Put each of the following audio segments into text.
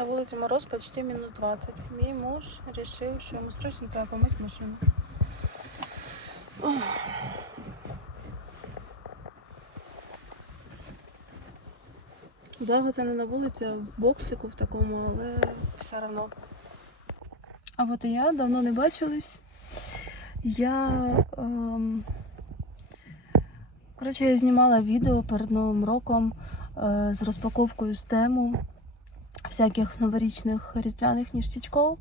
На вулиці Мороз почти мінус 20. Мій муж вирішив, що йому срочно треба помити машину. Ох. Благо це не на вулиці, а в боксику в такому, але все одно. А от і я давно не бачились. Я. Ем... Коротше, я знімала відео перед Новим роком е, з розпаковкою з тему всяких новорічних різдвяних ніштячків.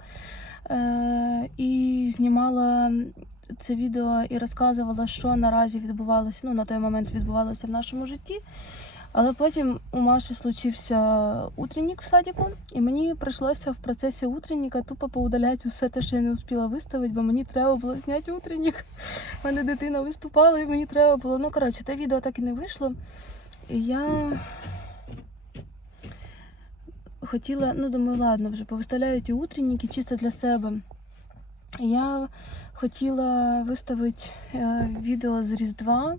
Е, і знімала це відео і розказувала, що наразі відбувалося, ну на той момент відбувалося в нашому житті. Але потім у Маші случився утренник в садіку, і мені прийшлося в процесі утренника тупо поудаляти усе те, що я не успіла виставити, бо мені треба було зняти утренник. У мене дитина виступала, і мені треба було. Ну, коротше, те відео так і не вийшло. І я хотіла, ну думаю, ладно, вже повиставляю ті утренники чисто для себе. Я хотіла виставити е, відео з Різдва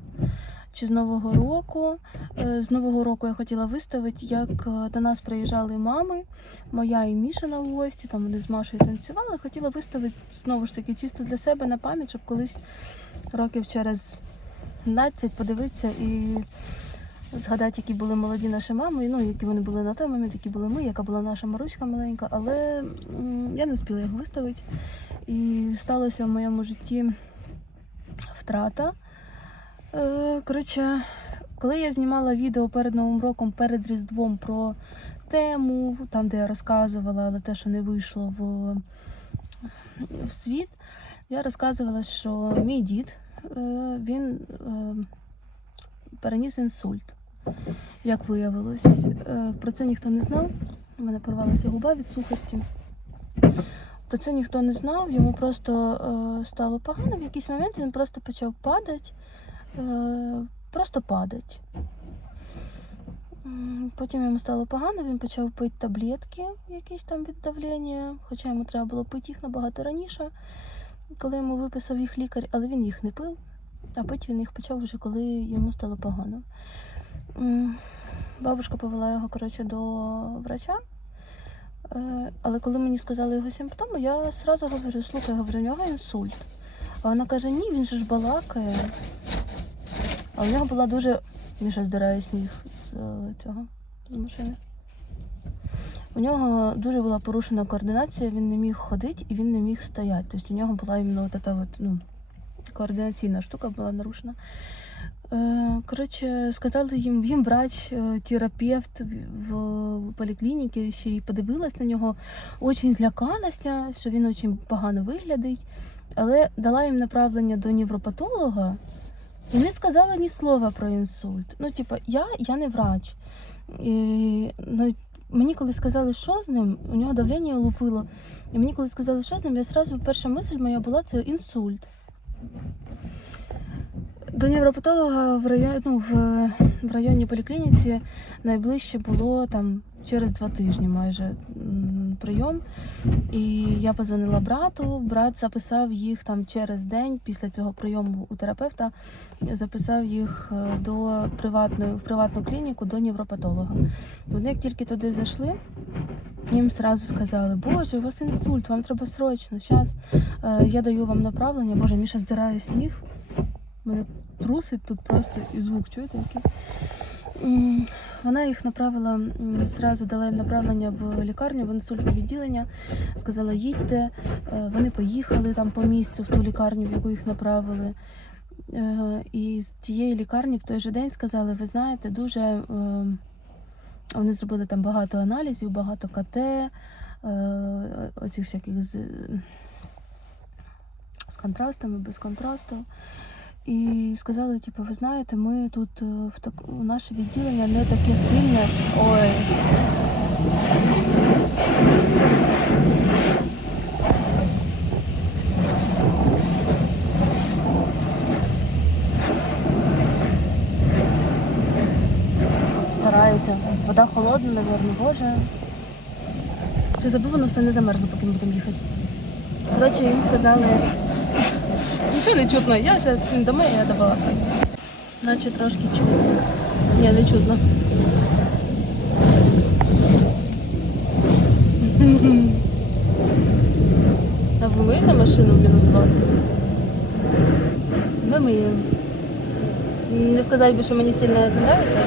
чи з Нового року. Е, З Нового року я хотіла виставити, як е, до нас приїжджали мами, моя і Міша в гості, там вони з Машою танцювали. Хотіла виставити знову ж таки чисто для себе на пам'ять, щоб колись років через 15 подивитися і згадати, які були молоді наші мами, ну, які вони були на той момент, які були ми, яка була наша Маруська маленька, але я не успіла їх виставити. І сталося в моєму житті втрата. Е, Коротше, коли я знімала відео перед Новим роком, перед Різдвом про тему, там, де я розказувала, але те, що не вийшло в, в світ, я розказувала, що мій дід е, він е, переніс інсульт, як виявилось. Е, Про це ніхто не знав. У мене порвалася губа від сухості. Про це ніхто не знав, йому просто е, стало погано. В якийсь момент він просто почав падати, е, просто падати. Потім йому стало погано, він почав пити таблетки якісь там від давлення, хоча йому треба було пити їх набагато раніше, коли йому виписав їх лікар, але він їх не пив, а пити він їх почав вже коли йому стало погано. Бабушка повела його коротше, до врача. Е, Але коли мені сказали його симптоми, я одразу говорю, слухай, говорю, у нього інсульт. А вона каже, ні, він же ж балакає. А у нього була дуже. Міша здирає сніг з е, цього з машини. У нього дуже була порушена координація, він не міг ходити і він не міг стояти. Тобто у нього була іменно от, ну, координаційна штука була нарушена. Е, Коротше, сказали їм, їм врач, е, терапевт в поліклініці ще й подивилась на нього, дуже злякалася, що він дуже погано виглядить, але дала їм направлення до невропатолога і не сказала ні слова про інсульт. Ну, типа, я, я не врач. І, ну, Мені коли сказали, що з ним, у нього давлення лупило. І мені коли сказали, що з ним, я одразу перша мисль моя була це інсульт. До невропатолога в районі, ну, в, в районній поліклініці найближче було там через два тижні майже прийом. І я позвонила брату. Брат записав їх там через день після цього прийому у терапевта. Записав їх е, до приватної в приватну клініку до невропатолога. Вони як тільки туди зайшли. Їм сразу сказали, боже, у вас інсульт, вам треба срочно. Зараз е, я даю вам направлення. Боже, Міша здирає сніг. Мене трусить тут просто і звук, чуєте який? Вона їх направила, зразу дала їм направлення в лікарню, в інсультне відділення. Сказала, їдьте. Е, Вони поїхали там по місцю в ту лікарню, в яку їх направили. Е, І з тієї лікарні в той же день сказали, ви знаєте, дуже е, вони зробили там багато аналізів, багато КТ, оцих всяких з, з контрастами, без контрасту. І сказали, типу, ви знаєте, ми тут е, в так... наше відділення не таке сильне. Ой. Старається. Вода холодна, напевно, боже. Ще забув, воно все не замерзло, поки ми будемо їхати. Коротше, їм сказали, Нічого не чутно, я зараз він до я давала. Наче трошки чутно. Ні, не чутно. А ви миєте машину в мінус 20? Ми миємо. Не сказати би, що мені сильно це подобається.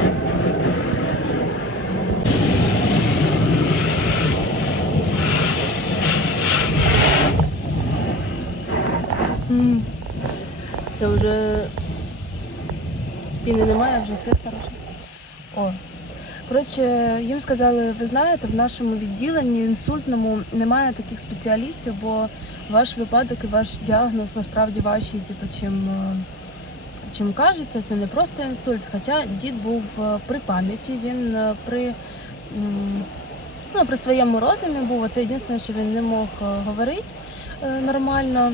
Все, вже піни немає, вже світ хороший. О. Коротше, їм сказали, ви знаєте, в нашому відділенні інсультному немає таких спеціалістів, бо ваш випадок і ваш діагноз насправді ваші, типу, чим, е, чим кажеться, це не просто інсульт. Хоча дід був е, при пам'яті, він е, при, ну, при своєму розумі був. Це єдине, що він не мог говорити нормально.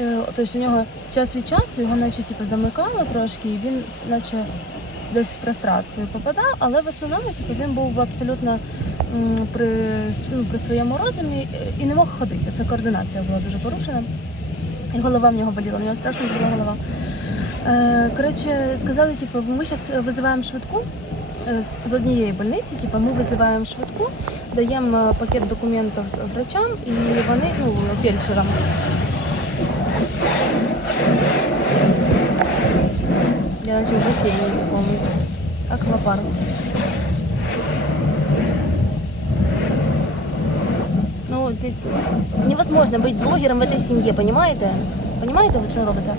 Е, Тобто у нього час від часу його наче типу, замикало трошки, і він наче десь в прострацію попадав, але в основному типу, він був абсолютно при, ну, при своєму розумі е, і не мог ходити. Це координація була дуже порушена. І голова в нього боліла, в нього страшно була голова. Е, коротше, сказали, типу, ми зараз визиваємо швидку з- однієї больниці, типу, ми визиваємо швидку, даємо пакет документів врачам і вони, ну, фельдшерам. Я наче в басейні якомусь. Аквапарк. Ну, ти- невозможно быть блогером в этой семье, понимаете? Понимаете, вот що робиться?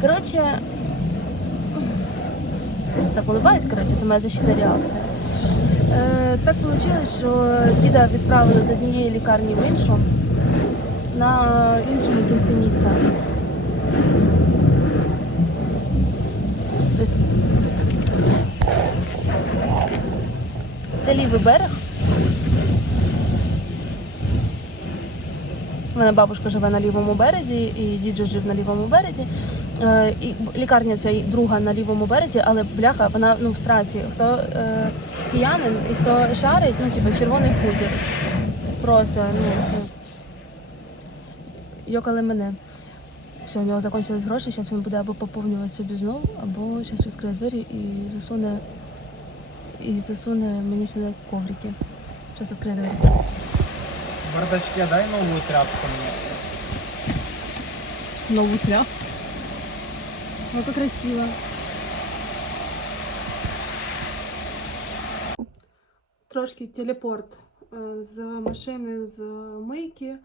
Коротше, так улыбаюсь, коротше, це моя защита реакція. Е, так вийшло, що діда відправили з однієї лікарні в іншу на іншому кінці міста. Це лівий берег. У мене бабушка живе на лівому березі, і дід же жив на лівому березі. Е, і лікарня ця друга на лівому березі, але бляха, вона ну в сраці. Хто е, киянин і хто шарить, ну типу червоний хутір. Просто, ну. ну. Йокали мене. Все, у нього закінчились гроші, зараз він буде або поповнювати собі знову, або зараз відкриє двері і засуне і засуне мені сюди коврики. Зараз відкриє двері. В дай новую тряпку мне. Нову тряп. Ой, как красиво. Трошки телепорт е, з машини з мийки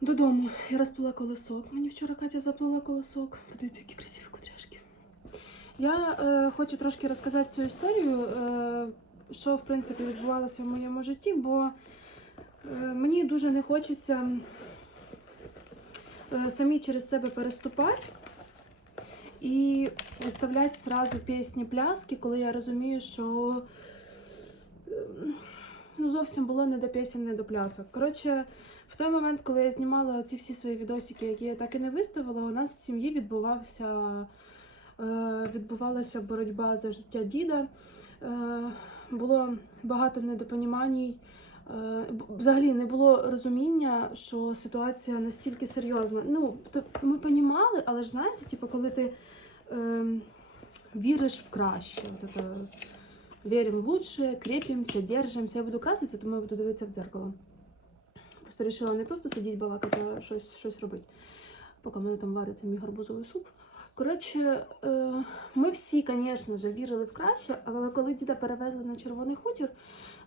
додому. Я розплела колосок. Мені вчора Катя заплела колосок. Подивіться, які красиві кудряшки. Я е, хочу трошки розказати цю історію, е, що в принципі відбувалося в моєму житті, бо е, мені дуже не хочеться е, самі через себе переступати і виставляти зразу пісні пляски, коли я розумію, що е, ну, зовсім було не до пісень, не до плясок. Коротше, в той момент, коли я знімала ці всі свої відосики, які я так і не виставила, у нас в сім'ї відбувався, відбувалася боротьба за життя діда. Е, було багато недопонімань. Е, Взагалі не було розуміння, що ситуація настільки серйозна. Ну, то ми понімали, але ж знаєте, типу, коли ти е, віриш в краще, от віримо в лучше, крепимося, держимося. Я буду краситися, тому я буду дивитися в дзеркало. Просто вирішила не просто сидіти балакати, а щось, щось робити. Поки мене там вариться мій гарбузовий суп. Коротше, е, ми всі, звісно вірили в краще, але коли діда перевезли на червоний хутір,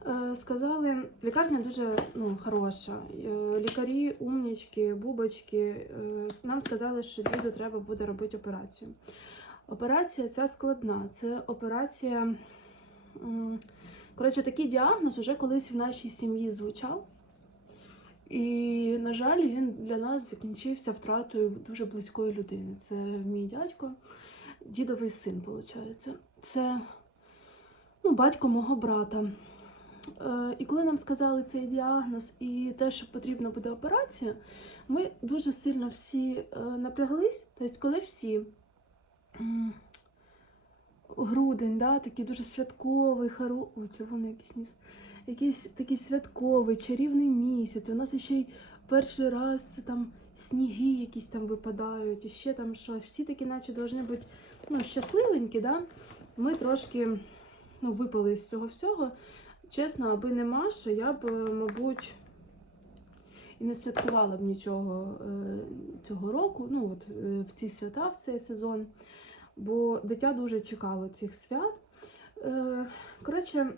Е, Сказали, лікарня дуже ну, хороша. Е, Лікарі, умнічки, бубочки. Нам сказали, що діду треба буде робити операцію. Операція ця складна. Це операція. Коротше, такий діагноз уже колись в нашій сім'ї звучав. І, на жаль, він для нас закінчився втратою дуже близької людини. Це мій дядько, дідовий син, виходить. Це ну, батько мого брата. Е, І коли нам сказали цей діагноз і те, що потрібна буде операція, ми дуже сильно всі е, напряглись. Тобто, коли всі грудень, да, такий дуже святковий, хоро... Ой, червоний якийсь ніс. Якийсь такий святковий, чарівний місяць. У нас ще й перший раз там сніги якісь там випадають, і ще там щось. Всі такі, наче, повинні бути ну, щасливенькі, да? Ми трошки ну, випали з цього всього. Чесно, аби не Маша, я б, е, мабуть, і не святкувала б нічого е, цього року, ну от е, в ці свята, в цей сезон. Бо дитя дуже чекало цих свят. Коротше,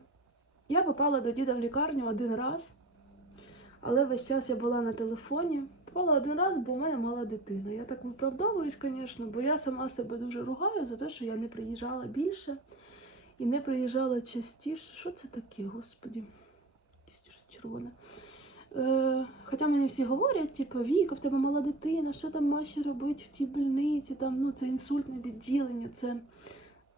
я попала до діда в лікарню один раз, але весь час я була на телефоні. Попала один раз, бо в мене мала дитина. Я так виправдовуюсь, звісно, бо я сама себе дуже ругаю за те, що я не приїжджала більше і не приїжджала частіше. Що це таке, господі? Червоне. Е, хоча мені всі говорять, типу, Віка, в тебе мала дитина, що там Маші робить в тій больниці, там, ну, це інсультне відділення, це.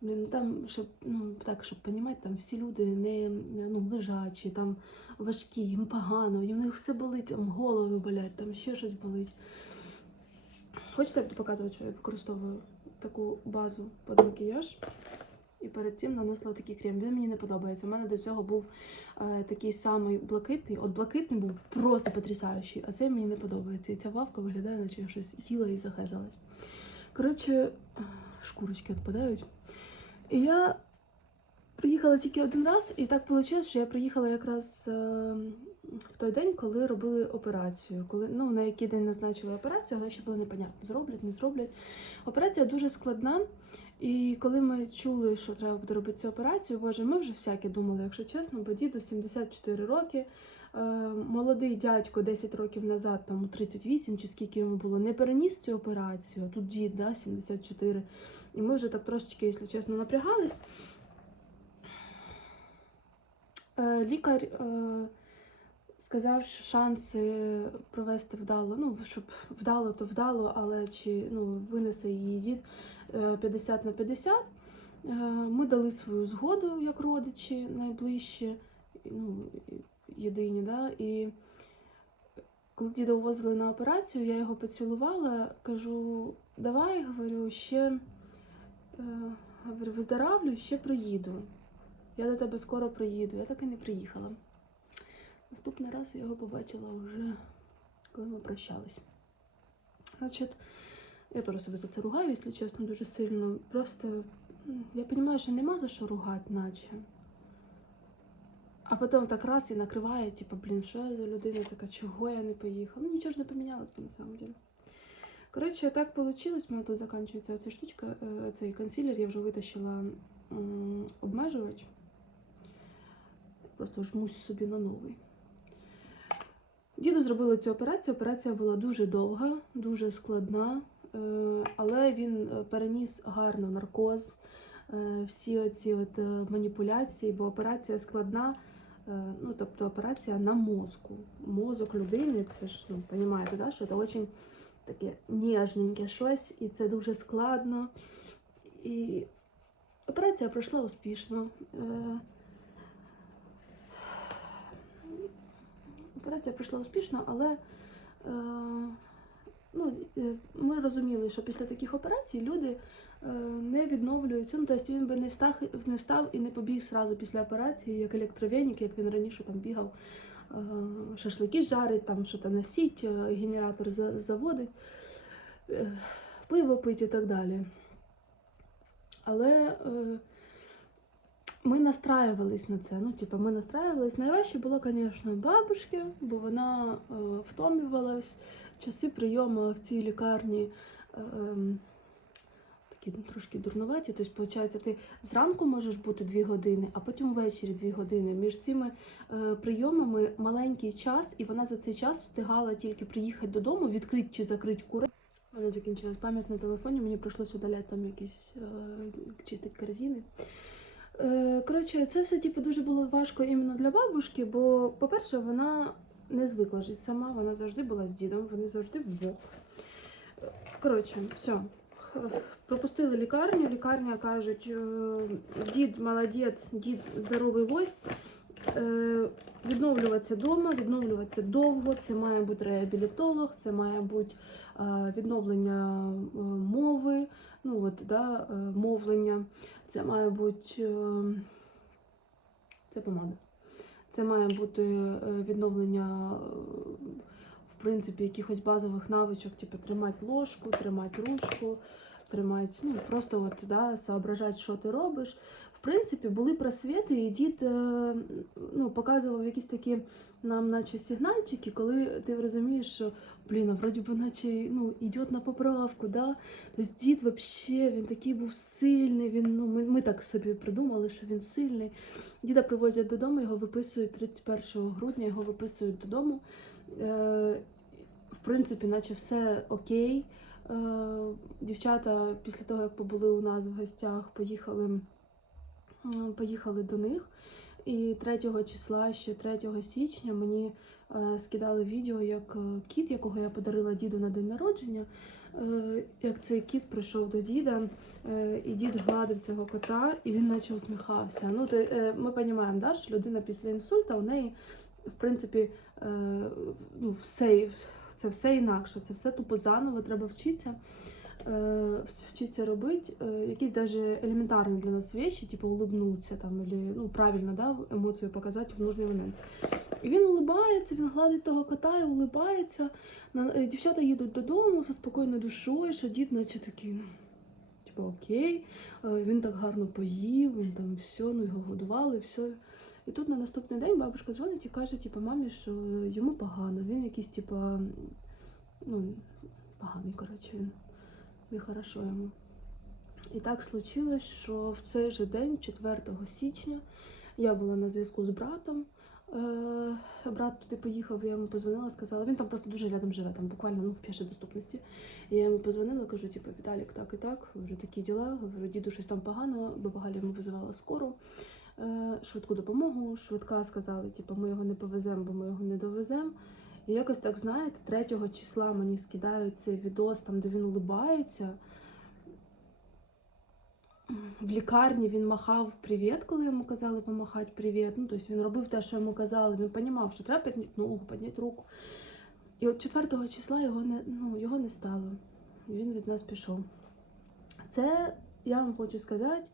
Блін, там, щоб, ну, так, щоб понімати, там всі люди не ну, лежачі, там важкі, їм погано, і у них все болить, там голови болять, там ще щось болить. Хочете, показувати, що я використовую таку базу під макіяж. І перед цим нанесла такий крем. Він мені не подобається. У мене до цього був е, такий самий блакитний. От блакитний був просто потрясаючий, а цей мені не подобається. І ця вавка виглядає, наче я щось їла і захезалась. Коротше, шкурочки відпадають. І я приїхала тільки один раз, і так вийшло, що я приїхала якраз е, в той день, коли робили операцію. Коли, ну, на який день назначили операцію, але ще було непонятно, зроблять, не зроблять. Операція дуже складна. І коли ми чули, що треба буде робити цю операцію, боже, ми вже всяке думали, якщо чесно, бо діду 74 роки. Е, молодий дядько 10 років назад, там у 38 чи скільки йому було, не переніс цю операцію, тут дід, да, 74. І ми вже так трошечки, якщо чесно, напрягались. Е, лікар е, сказав, що шанси провести вдало, ну, щоб вдало, то вдало, але чи ну, винесе її дід е, 50 на 50. Е, Ми дали свою згоду як родичі найближчі, ну, єдині. Да? І коли діда увозили на операцію, я його поцілувала, кажу, давай, говорю, ще е, говорю, виздоравлю, ще приїду. Я до тебе скоро приїду. Я так і не приїхала. Наступний раз я його побачила вже, коли ми прощались. Значить, я теж себе за це ругаю, якщо чесно, дуже сильно. Просто я розумію, що нема за що ругати, наче. А потім так раз і накриває, типу, блін, що я за людина така, чого я не поїхала? Ну, нічого ж не помінялось на самом деле. Коротше, так вийшло, у мене тут закінчується ця штучка, е, цей консилер, я вже витащила обмежувач. Просто жмусь собі на новий. Діду зробили цю операцію. Операція була дуже довга, дуже складна, е, але він е, переніс гарно наркоз, е, всі оці маніпуляції, бо операція складна. Е, Ну, тобто операція на мозку. Мозок людини, це ж, ну, розумієте, да, що це дуже таке ніжненьке щось, і це дуже складно. І операція пройшла успішно. Е, Операція пройшла успішно, але е, ну, ми розуміли, що після таких операцій люди не відновлюються. Ну, тобто він би не встав, не встав і не побіг сразу після операції, як електровенік, як він раніше там бігав, е, шашлики жарить, там що-то носить, е, генератор заводить, е, пиво пить і так далі. Але е, ми настраювались на це. Ну, типу, ми настраювались. Найважче було, звісно, бабушки, бо вона е, втомлювалась. Часи прийому в цій лікарні е, ем, такі ну, трошки дурнуваті. Тобто, виходить, ти зранку можеш бути дві години, а потім ввечері дві години. Між цими е, прийомами маленький час, і вона за цей час встигала тільки приїхати додому, відкрити чи закрити кури. Мене закінчилась пам'ять на телефоні, мені прийшлося удаляти там якісь е, чистить корзини. Е, Коротше, це все типу, дуже було важко іменно для бабушки, бо, по-перше, вона не звикла жити сама, вона завжди була з дідом, вони завжди вдвох. Коротше, все. Пропустили лікарню. Лікарня кажуть, е, дід молодець, дід здоровий лось. Е, Відновлюватися вдома, відновлюватися довго. Це має бути реабілітолог, це має бути е, відновлення мови, ну от, да, мовлення. Це має бути це помада. Це має бути відновлення, в принципі, якихось базових навичок, типу тримати ложку, тримати ручку, тримати, ну, просто от, да, соображати, що ти робиш. В принципі, були просвіти, і дід е, ну, показував якісь такі нам, наче сигнальчики, коли ти розумієш, що блін, а вроді би, наче ну, йде на поправку. Да? Тобто дід взагалі він такий був сильний. Він, ну, ми, ми так собі придумали, що він сильний. Діда привозять додому, його виписують 31 грудня, його виписують додому. Е, в принципі, наче все окей. Е, дівчата після того, як побули у нас в гостях, поїхали, поїхали до них. І 3 числа, ще 3 січня, мені е, скидали відео, як кіт, якого я подарила діду на день народження. Як цей кіт прийшов до діда, і дід гладив цього кота, і він наче усміхався. Ну, ти, ми розуміємо, да, що людина після інсульта у неї, в принципі, ну, все, це все інакше, це все тупо заново, треба вчитися. е, вч- Вчитися робити е, якісь навіть елементарні для нас вещи, типу улыбнуться там, или, ну, правильно да, емоцію показати в нужний момент. І він улибається, він гладить того кота і улибається. Е, Дівчата їдуть додому зі спокійною душою, що дід, наче такий, ну, типу, окей, Е, він так гарно поїв, він там все, ну його годували, все. І тут на наступний день бабушка дзвонить і каже, типу, мамі, що йому погано, він якийсь, типу, ну, поганий, коротше, він нехорошо йому. І так случилось, що в цей же день, 4 січня, я була на зв'язку з братом. Е, Брат туди поїхав, я йому позвонила, сказала, він там просто дуже рядом живе, там буквально ну, в пішій доступності. Я йому позвонила, кажу, типу, Віталік, так і так, вже такі діла, говорю, діду щось там погано, баба Галя йому визивала скору, е, швидку допомогу. Швидка сказали, типу, ми його не повеземо, бо ми його не довеземо. І якось так, знаєте, 3 числа мені скидають цей відос, там, де він улибається. В лікарні він махав привіт, коли йому казали помахати привіт. Ну, тобто він робив те, що йому казали. Він розумів, що треба підняти ногу, підняти руку. І от 4 числа його не, ну, його не стало. Він від нас пішов. Це, я вам хочу сказати,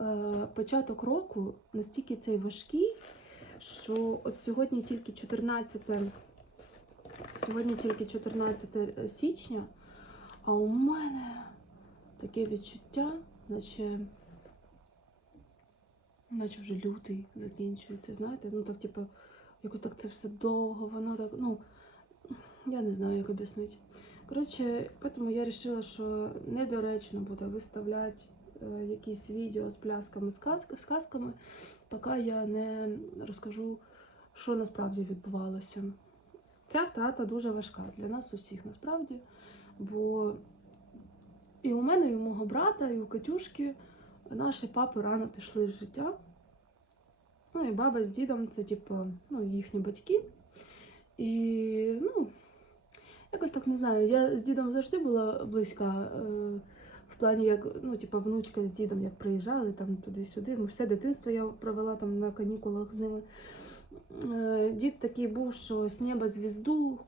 е, початок року настільки цей важкий, що от сьогодні тільки 14, сьогодні тільки 14 січня, а у мене таке відчуття, наче, наче вже лютий закінчується, знаєте, ну так, типу, якось так це все довго, воно так, ну, я не знаю, як об'яснити. Коротше, тому я вирішила, що недоречно буде виставляти е, якісь відео з плясками, з з казками, поки я не розкажу, що насправді відбувалося. Ця втрата дуже важка для нас усіх насправді, бо і у мене, і у мого брата, і у Катюшки наші папи рано пішли з життя. Ну і баба з дідом це, типу, ну, їхні батьки. І, ну, якось так не знаю. Я з дідом завжди була близька е, в плані, як, ну, типу, внучка з дідом, як приїжджали там туди-сюди. Все дитинство я провела там на канікулах з ними. Е, дід такий був, що з неба звізду,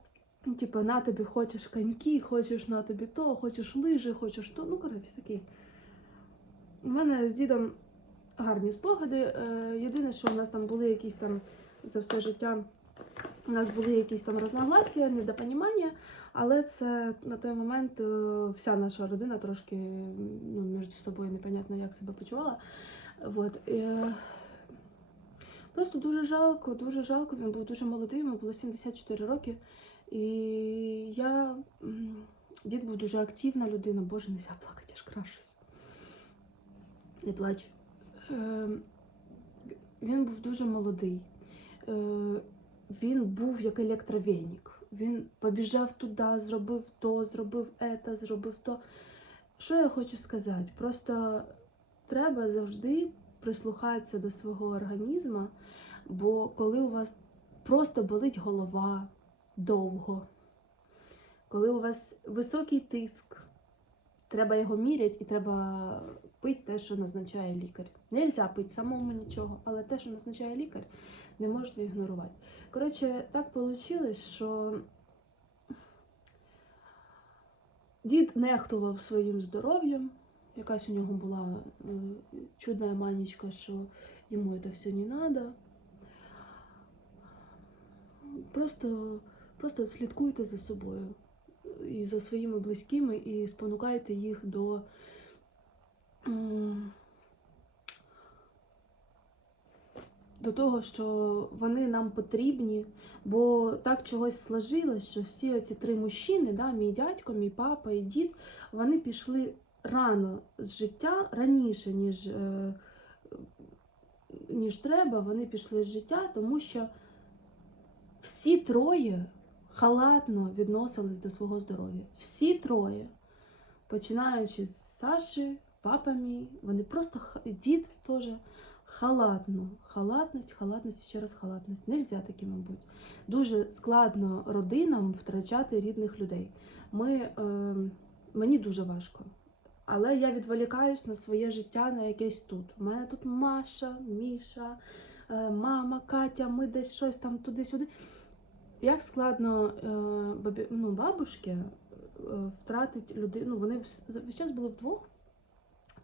типу, на тобі хочеш коньки, хочеш на тобі то, хочеш лижі, хочеш то. Ну, коротше, такий. У мене з дідом гарні спогади. Е, Єдине, що у нас там були якісь там за все життя. У нас були якісь там розногласія, недопонімання, але це на той момент е, вся наша родина трошки ну, між собою непонятно, як себе почувала. Вот. Е, Просто дуже жалко, дуже жалко. Він був дуже молодий, йому було 74 роки. І я. Дід був дуже активна людина, боже, не можна плакати, я ж крашусь. Не плач. Е, він був дуже молодий. Е, він був як електровенік. Він побіжав туди, зробив то, зробив ета, зробив то. Що я хочу сказати? Просто треба завжди прислухатися до свого організму, бо коли у вас просто болить голова довго, коли у вас високий тиск, треба його міряти і треба пити те, що назначає лікар. Нельзя пити самому нічого, але те, що назначає лікар, не можна ігнорувати. Коротше, так вийшло, що дід нехтував своїм здоров'ям. Якась у нього була е, чудна манічка, що йому це все не треба. Просто, просто слідкуйте за собою і за своїми близькими, і спонукайте їх до, до того, що вони нам потрібні, бо так чогось сложилось, що всі оці три мужчини, да, мій дядько, мій папа і дід, вони пішли рано з життя, раніше, ніж, е, ніж треба, вони пішли з життя, тому що всі троє халатно відносились до свого здоров'я. Всі троє. Починаючи з Саші, папа мій, вони просто дід теж халатно. Халатність, халатність, ще раз халатність. Нельзя такими бути. Дуже складно родинам втрачати рідних людей. Ми, е, мені дуже важко. Але я відволікаюсь на своє життя на якесь тут. У мене тут Маша, Міша, е, мама, Катя, ми десь щось там туди-сюди. Як складно е, ну, бабушки е, втратить людину. Ну, вони весь час були вдвох.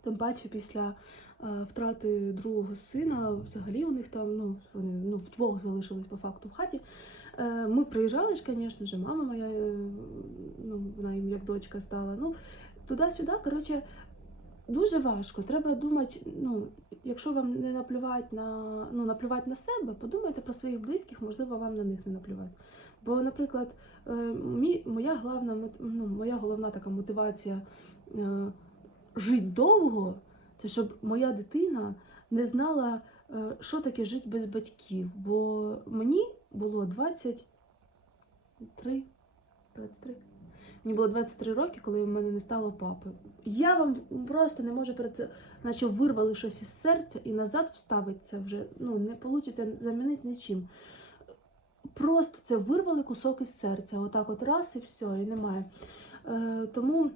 Тим паче після е, втрати другого сина, взагалі у них там, ну, вони ну, вдвох залишились по факту в хаті. Ми приїжджали ж, звісно ж, мама моя, ну, вона їм як дочка стала. Ну, туди-сюди, коротше, дуже важко. Треба думати, ну, якщо вам не наплювати на, ну, наплювати на себе, подумайте про своїх близьких, можливо, вам на них не наплювати. Бо, наприклад, е, мій, моя, мот- ну, моя головна така мотивація е, жити довго, це щоб моя дитина не знала, е, що таке жити без батьків. Бо мені було 23, 23. Мені було 23 роки, коли в мене не стало папи. Я вам просто не можу перед це, наче вирвали щось із серця і назад вставити це вже ну, не вийде замінити нічим. Просто це вирвали кусок із серця. Отак от раз і все, і немає. Е, тому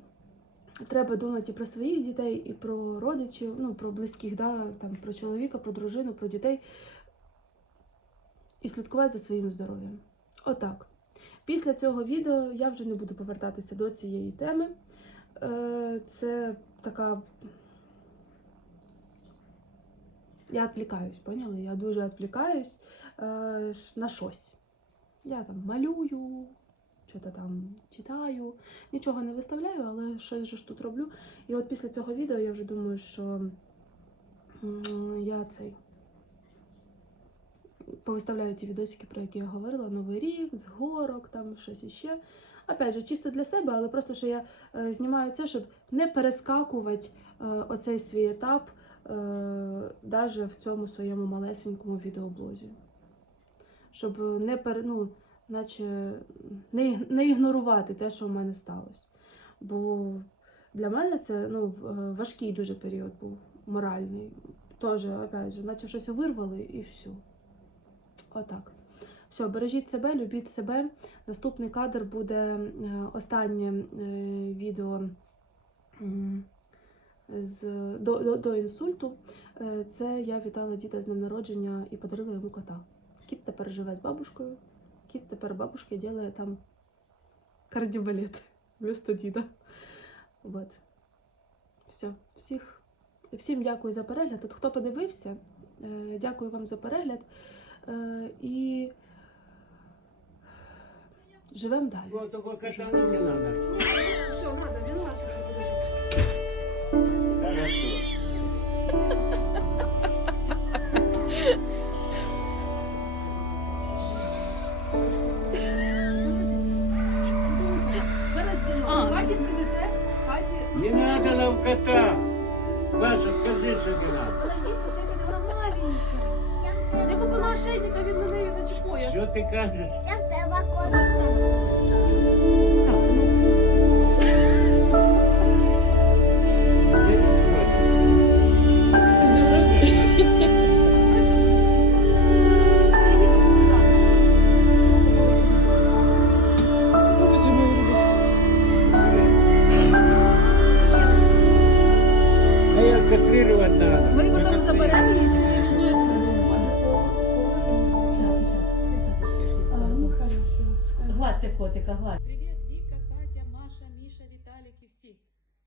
треба думати і про своїх дітей, і про родичів, ну, про близьких, да, там, про чоловіка, про дружину, про дітей. І слідкувати за своїм здоров'ям. Отак. Після цього відео я вже не буду повертатися до цієї теми. Е, Це така. Я відвлікаюсь, поняли? Я дуже відвлікаюсь е, на щось. Я там малюю, що-то там читаю, нічого не виставляю, але щось же ж тут роблю. І от після цього відео я вже думаю, що я цей повиставляю ті відосики, про які я говорила, Новий рік, з горок, там щось іще. Опять же, чисто для себе, але просто що я е, знімаю це, щоб не перескакувати е, оцей свій етап е, навіть в цьому своєму малесенькому відеоблозі. Щоб не пере, ну, наче не, не ігнорувати те, що в мене сталося. Бо для мене це ну, е, важкий дуже період був моральний. Теж, опять же, наче щось вирвали і все. Отак. Все, бережіть себе, любіть себе. Наступний кадр буде е, останнє е, відео з, до, до, до інсульту. Е, Це я вітала діда з днем народження і подарила йому кота. Кіт тепер живе з бабушкою. Кіт тепер бабушки робить там кардіобалет вместо діда. Вот. Все. Всіх, всім дякую за перегляд. От хто подивився, дякую вам за перегляд. Е, І живемо далі. Вот такого нам не надо. Все, надо, він у вас Зараз зі мною. А, В хаті сидите, хаті. Не надо нам кота. Маша, скажи, что не надо. Вона їсть у себе, вона маленька. Я купила ошейника, він на неї наче пояс. Що ты кажеш? Я тебе